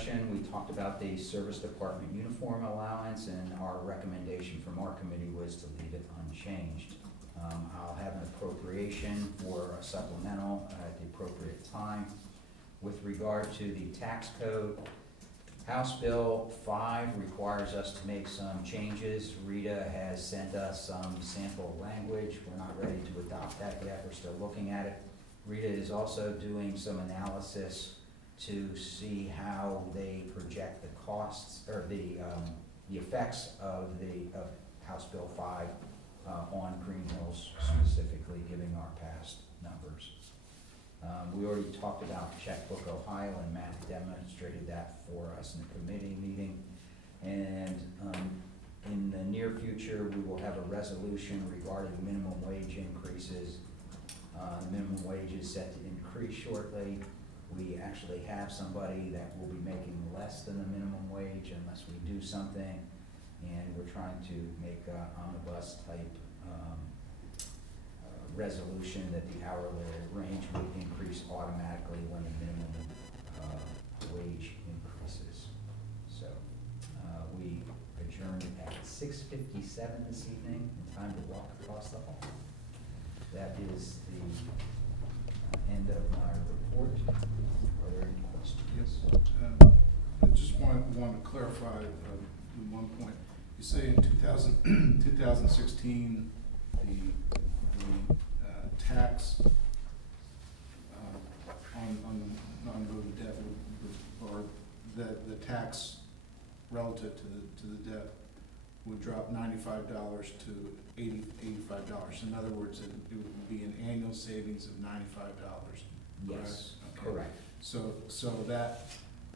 discussion, we talked about the service department uniform allowance, and our recommendation from our committee was to leave it unchanged. I'll have an appropriation for a supplemental at the appropriate time. With regard to the tax code, House Bill 5 requires us to make some changes. Rita has sent us some sample language. We're not ready to adopt that yet. We're still looking at it. Rita is also doing some analysis to see how they project the costs or the effects of House Bill 5 on Greenhills, specifically giving our past numbers. We already talked about Checkbook Ohio, and Matt demonstrated that for us in the committee meeting. And in the near future, we will have a resolution regarding minimum wage increases. The minimum wage is set to increase shortly. We actually have somebody that will be making less than the minimum wage unless we do something. And we're trying to make an omnibus type resolution that the hourly range would increase automatically when the minimum wage increases. So we adjourned at 6:57 this evening, in time to walk across the hall. That is the end of my report. Are there any questions? Yes. I just want to clarify one point. You say in 2016 the tax on the non-voted debt or the tax relative to the debt would drop $95 to $85. In other words, it would be an annual savings of $95. Yes, okay. Correct. So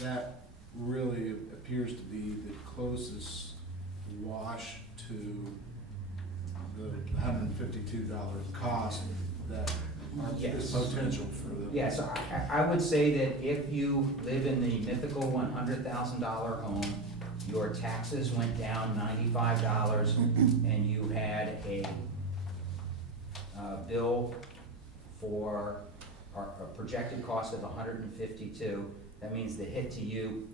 that really appears to be the closest wash to the $152 cost that is potential for the. Yes, I would say that if you live in the mythical $100,000 home, your taxes went down $95, and you had a bill for a projected cost of $152. That means the hit to you,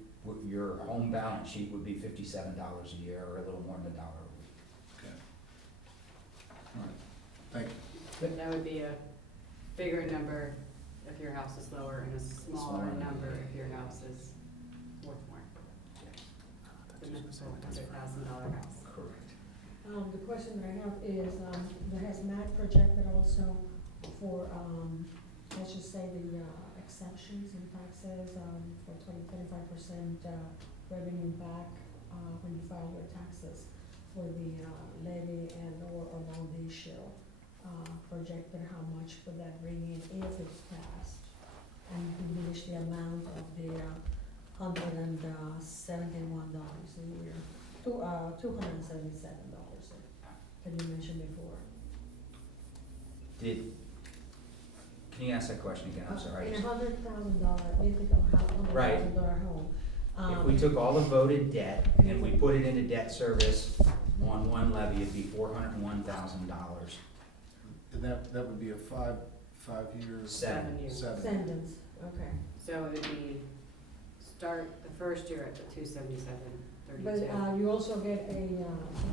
your home balance sheet would be $57 a year, or a little more than $1 a week. Okay. All right. Thank you. But that would be a bigger number if your house is lower, and a smaller number if your house is worth more. The $100,000 house. Correct. The question that I have is, has Matt projected also for, let's just say the exceptions in taxes for 25% revenue back when you file your taxes for the levy and or bond issue, projected how much would that bring in if it's passed, and diminish the amount of the $171 a year to $277 that you mentioned before. Can you ask that question again? I'm sorry. In $100,000 mythical Right. $100,000 home. If we took all the voted debt and we put it into debt service on one levy, it'd be $401,000. And that would be a five years. 7 years. Sentence, okay. So it would be, start the first year at the $277.32. But you also get a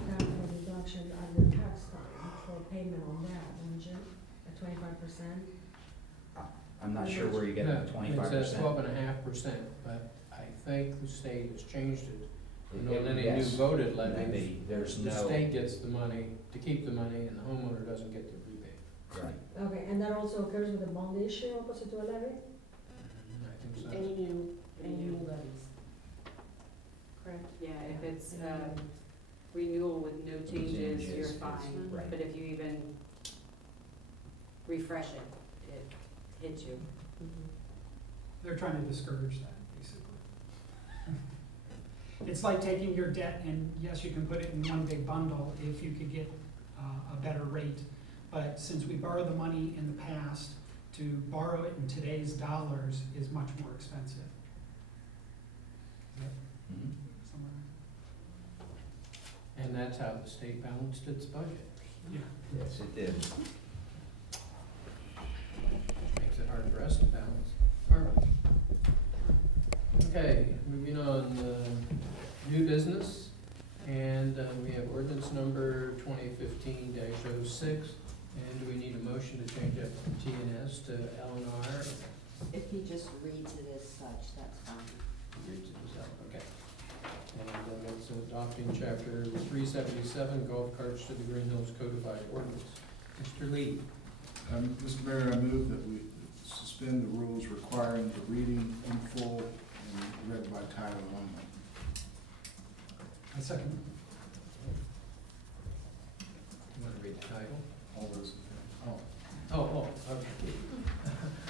capital deduction on your tax time for payment on that, don't you? At 25%? I'm not sure where you get the 25%. It's at 12.5%, but I think the state has changed it. On any new Yes. voted levies, There's the no. state gets the money to keep the money, and the homeowner doesn't get the rebate. Right. Okay, and that also occurs with a bond issue opposite to a levy? I think so. Any new levies. Correct, yeah, if it's renewal with no changes, you're Changes, fine. right. But if you even refresh it, it hits you. They're trying to discourage that, basically. It's like taking your debt and, yes, you can put it in one big bundle if you could get a better rate. But since we borrowed the money in the past, to borrow it in today's dollars is much more expensive. Mhm. Somewhere. And that's how the state balanced its budget. Yeah. Yes, it did. Makes it hard for us to balance our budget. Okay, moving on, new business, and we have ordinance number 2015-06, and do we need a motion to change that from T and S to L and R? If he just reads it as such, that's fine. Reads it as L, okay. And that's adopting chapter 377, golf carts to the Greenhills codified ordinance. Mr. Lee? Mr. Mayor, I move that we suspend the rules requiring the reading in full and read by title only. A second. You want to read the title? All those in favor? Oh, okay.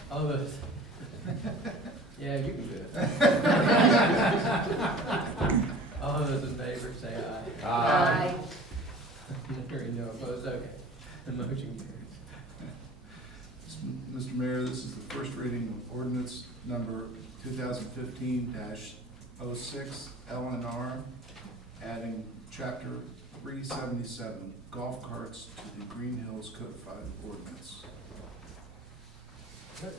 All those. Yeah, you can do it. All those in favor say aye. Aye. Hearing no opposed, okay. The motion carries. Mr. Mayor, this is the first reading of ordinance number 2015-06, L&R, adding chapter 377, golf carts to the Greenhills codified ordinance. Great.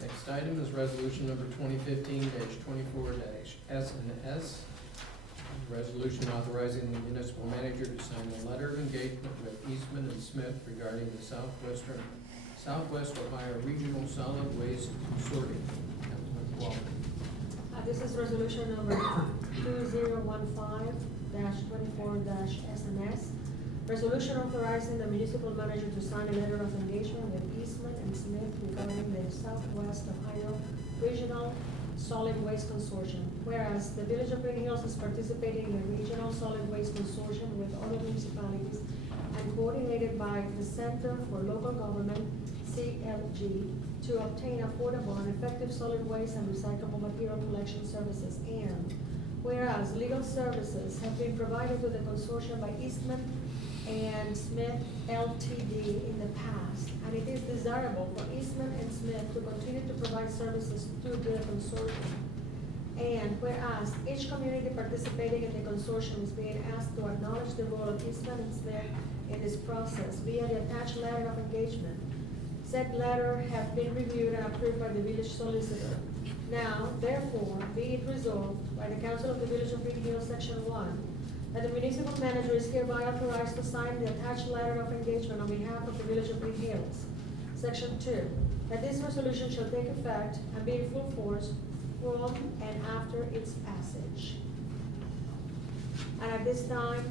Next item is resolution number 2015-24-S and S. Resolution authorizing the municipal manager to sign a letter of engagement with Eastman and Smith regarding the Southwest Ohio Regional Solid Waste Sorting. Councilman Walker. This is resolution number 2015-24-SNS. Resolution authorizing the municipal manager to sign a letter of engagement with Eastman and Smith regarding the Southwest Ohio Regional Solid Waste Consortium. Whereas the Village of Greenhills is participating in the Regional Solid Waste Consortium with other municipalities and coordinated by the Center for Local Government, CLG, to obtain affordable and effective solid waste and recyclable material collection services. And whereas legal services have been provided to the consortium by Eastman and Smith LTD in the past, and it is desirable for Eastman and Smith to continue to provide services to the consortium. And whereas each community participating in the consortium is being asked to acknowledge the role of Eastman and Smith in this process via the attached letter of engagement. Said letter have been reviewed and approved by the village solicitor. Now, therefore, be it resolved by the Council of the Village of Greenhills, Section 1, that the municipal manager is hereby authorized to sign the attached letter of engagement on behalf of the Village of Greenhills. Section 2, that this resolution shall take effect and be in full force from and after its passage. And at this time,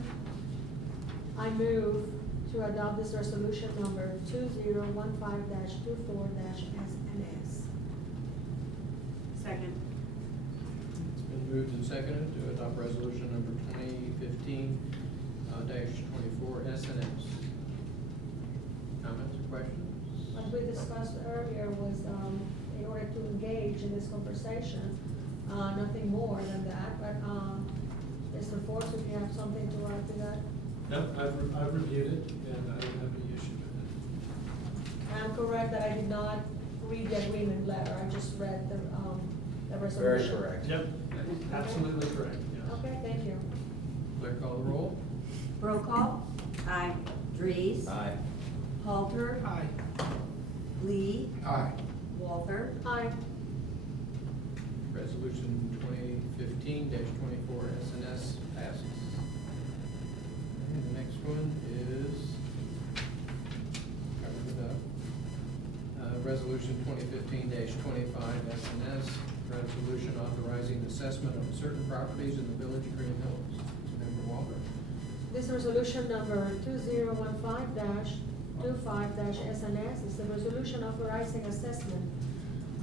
I move to adopt this resolution number 2015-24-SNS. Second. It's been moved and seconded to adopt resolution number 2015-24-S and S. Comments or questions? What we discussed earlier was, in order to engage in this conversation, nothing more than that, but, Mr. Force, if you have something to add to that? No, I've reviewed it, and I don't have any issue with I'm correct that I did not read the agreement letter, I just read the resolution. Very correct. it. Yep, absolutely correct, yes. Okay, thank you. Clerk call the roll. Roll call. Aye. Dries. Aye. Halter. Aye. Lee. Aye. Walther. Aye. Resolution 2015-24 SNS passes. And the next one is, covered it up. Resolution 2015-25 SNS, resolution authorizing assessment of certain properties in the Village of Greenhills. Member Walker. This resolution number 2015-25-SNS is the resolution authorizing assessment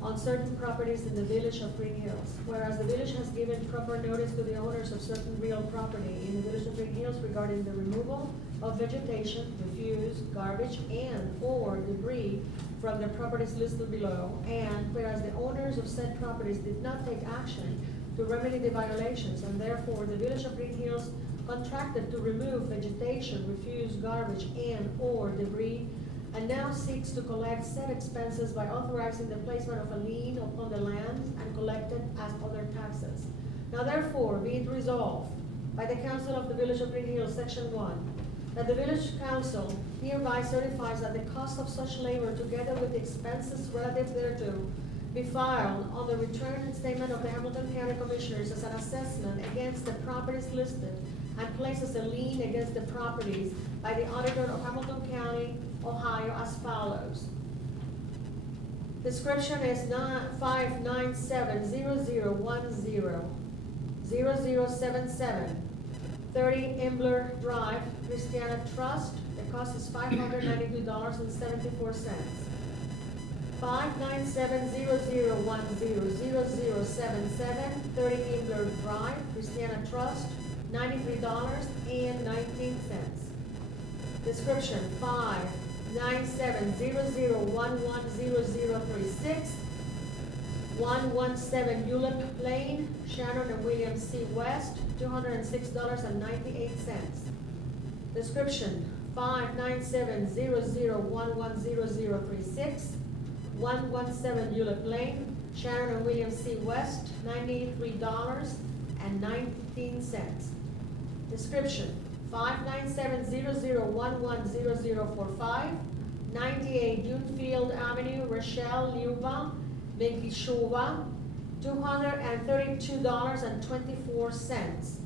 on certain properties in the Village of Greenhills. Whereas the village has given proper notice to the owners of certain real property in the Village of Greenhills regarding the removal of vegetation, refuse, garbage, and/or debris from the properties listed below. And whereas the owners of said properties did not take action to remedy the violations, and therefore the Village of Greenhills contracted to remove vegetation, refuse, garbage, and/or debris, and now seeks to collect said expenses by authorizing the placement of a lien upon the land and collected as other taxes. Now therefore, be it resolved by the Council of the Village of Greenhills, Section 1, that the Village Council hereby certifies that the cost of such labor, together with the expenses relative thereto, be filed on the return and statement of the Hamilton County Commissioners as an assessment against the properties listed and placed as a lien against the properties by the auditor of Hamilton County, Ohio as follows. Description is 597-0010-0077, 30 Ambler Drive, Christiana Trust. The cost is $592.74. 597-0010-0077, 30 Ambler Drive, Christiana Trust, $93.19. Description 597-0011-0036, 117 Ulip Lane, Shannon and William C. West, $206.98. Description 597-0011-0036, 117 Ulip Lane, Shannon and William C. West, $93.19. Description 597-0011-0045, 98 Dunefield Avenue, Rochelle, Liuba, Menkishova, $232.24.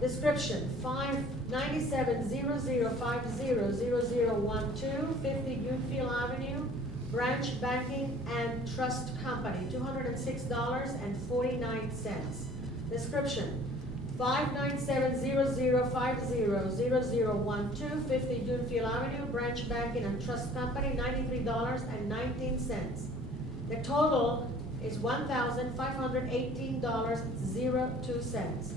Description 597-0050-0012, 50 Dunefield Avenue, Branch Banking and Trust Company, $206.49. Description 597-0050-0012, 50 Dunefield Avenue, Branch Banking and Trust Company, $93.19. The total is $1,518.02.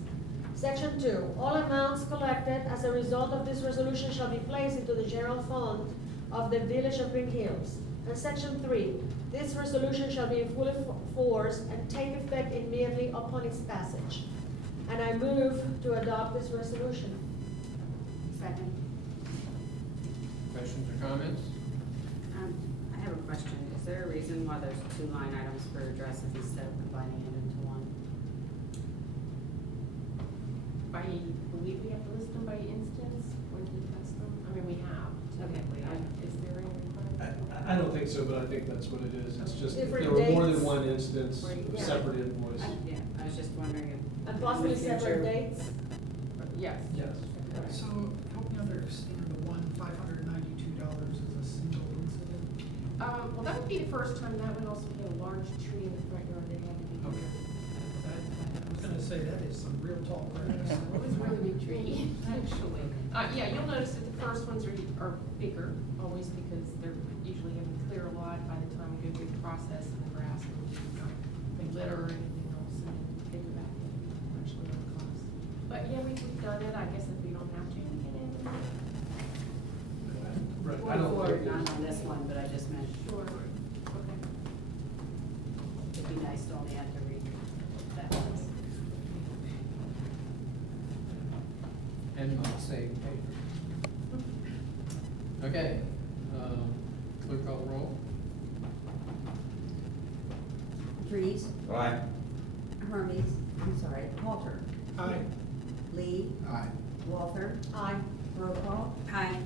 Section 2, all amounts collected as a result of this resolution shall be placed into the general fund of the Village of Greenhills. And Section 3, this resolution shall be in full force and take effect immediately upon its passage. And I move to adopt this resolution. Second. Questions or comments? I have a question. Is there a reason why there's two line items for addresses instead of combining it into one? I believe we have to list them by instance when we test them. I mean, we have typically. Is there any requirement? I don't think so, but I think that's what it is. It's just, if Different there were more dates. than one instance, Yeah. separate invoice. Yeah, I was just wondering if. And possibly in the future- separate dates. Yes. Yes. So help me understand the $592 is a single incident? Well, that would be the first time. That would also be a large tree in the front yard that had to be. Okay. I was gonna say, that is some real tall grass. It was a really big tree, actually. Yeah, you'll notice that the first ones are bigger, always because they're usually having to clear a lot by the time we go through the process and the grass and the litter or anything else, and then figure back in much lower cost. But yeah, we've done it. I guess if we don't have to, we can end it. Right, I Going don't forward, think not on this one, but I just meant, Sure. Okay. it'd be nice to only have to read that once. And on the same paper. Okay, clerk call the roll. Freeze, Aye. Hermes, Halter, Aye. Lee, Aye. Walther, Aye. roll call. Aye.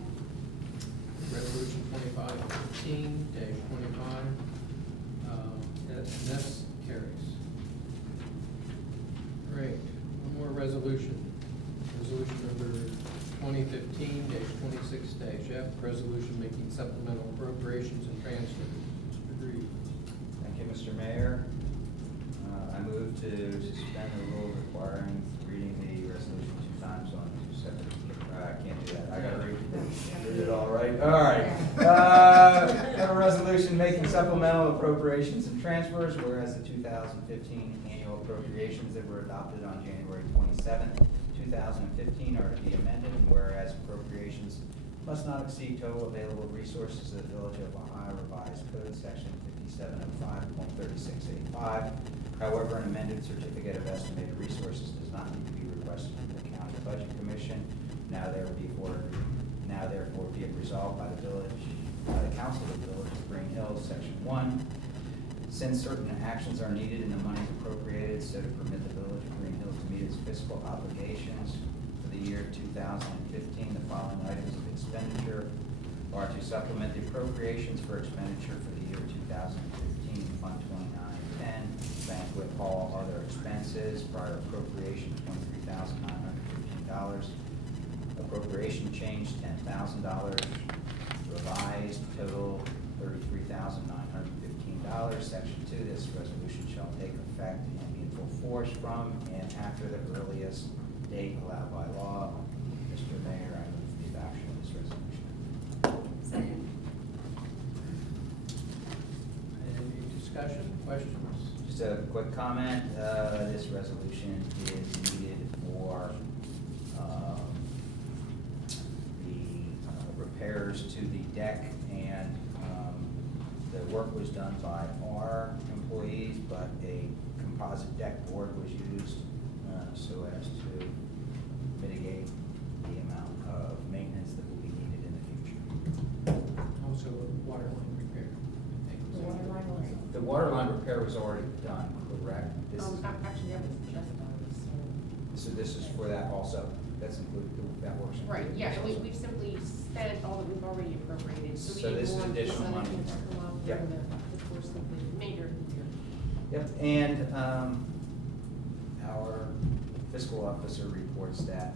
Resolution 2515-25, and this carries. Great, one more resolution. Resolution number 2015-26-F, resolution making supplemental appropriations and transfers. Mr. Green. Thank you, Mr. Mayor. I move to suspend the rule requiring reading the resolution two times on two separate, I can't do that, I gotta read it all right. All right. Have a resolution making supplemental appropriations and transfers, whereas the 2015 annual appropriations that were adopted on January 27th, 2015 are to be amended, and whereas appropriations must not exceed total available resources of the Village of Ohio Revised Code, Section 5705.3685. However, an amended certificate of estimated resources does not need to be requested from the County Budget Commission. Now therefore be it resolved by the Council of the Village of Greenhills, Section 1. Since certain actions are needed and the money is appropriated so to permit the Village of Greenhills to meet its fiscal obligations for the year 2015, the following items of expenditure are to supplement the appropriations for expenditure for the year 2015, Fund 29, with all other expenses. Prior appropriation, $23,915. Appropriation change, $10,000. Revised total, $33,915. Section 2, this resolution shall take effect and be in full force from and after the earliest date allowed by law. Mr. Mayor, I move the adoption of this resolution. Second. Any discussion, questions? Just a quick comment, this resolution is needed for the repairs to the deck, and the work was done by our employees, but a composite deck board was used so as to mitigate the amount of maintenance that will be needed in the future. Also, water line repair. The water line also. The water line repair was already done, correct? This is- Actually, that was just those, so. So this is for that also, that's included, that works. Right, yeah, and we've simply spent all that we've already appropriated, so we So didn't this is want additional this other money. thing to come up Yep. during the course of the remainder of the year. Yep, and our fiscal officer reports that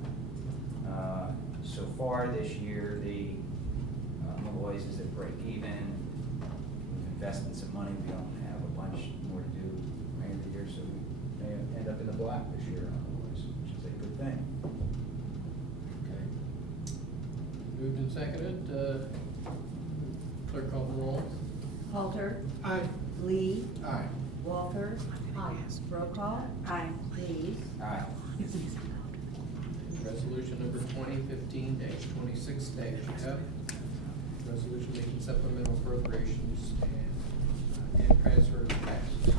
so far this year, the Molloy's is at break even. We've invested some money, we don't have a bunch more to do remainder of the year, so we may end up in the black this year on Molloy's, which is a good thing. Okay. Moved and seconded, clerk call the roll. Halter, Aye. Lee, Aye. Walters, Aye. Brokaw, Aye. Lees, Aye. Resolution number 2015-26-F, resolution making supplemental appropriations and transfer of taxes.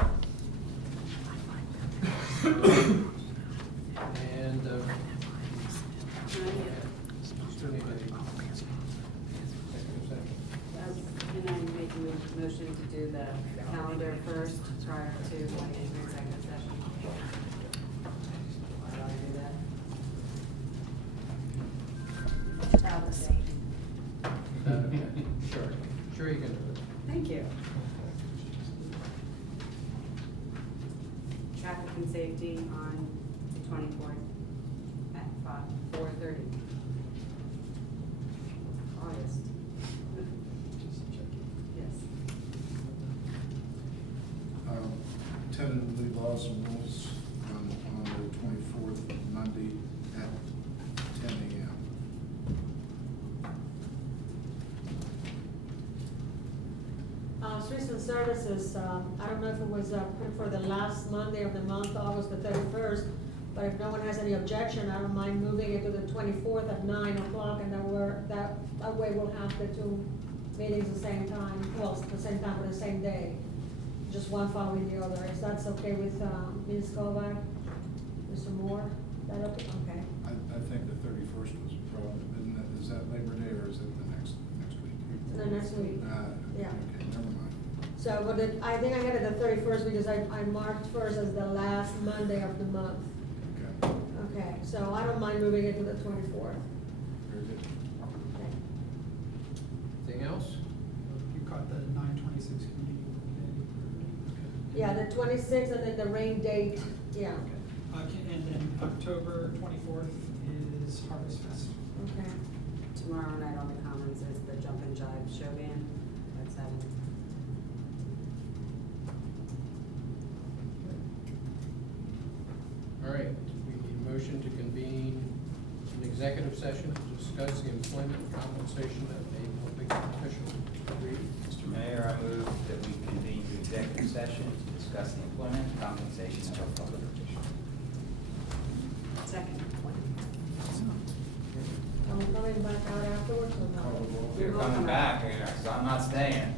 And, still need a executive session. Can I make a motion to do the calendar first prior to going into executive session? Why do I do that? Okay. Sure you can do it. Thank you. Traffic and safety on the 24th at 4:30. August. Yes. Tentatively laws and rules on the 24th, Monday at 10 a.m. Streets and services, I don't know if it was put for the last Monday of the month, August the 31st, but if no one has any objection, I don't mind moving it to the 24th at 9 o'clock, and that way we'll have the two meetings the same time, well, the same time, but the same day, just one following the other. If that's okay with Ms. Kovac, Mr. Moore, that okay? Okay. I think the 31st was a problem, isn't that, is that Labor Day or is it the next week? The next week. Yeah. Okay, never mind. So, but I think I had it the 31st because I marked first as the last Monday of the month. Okay, Okay, so I don't mind moving it to the 24th. very good. Okay. Anything else? You caught the 9/26 community. Yeah, the 26th and then the rain date, yeah, And then October 24th is Harvest Fest. okay. Tomorrow night on the Commons is the Jump and Jive show band at 7. All right, we need a motion to convene an executive session to discuss the employment and compensation of a public official. Read. Mr. Mayor, I move that we convene to executive session to discuss the employment and compensation of a public official. Second. Are we coming back out afterwards or Call not? the roll. We're coming back, so I'm not staying.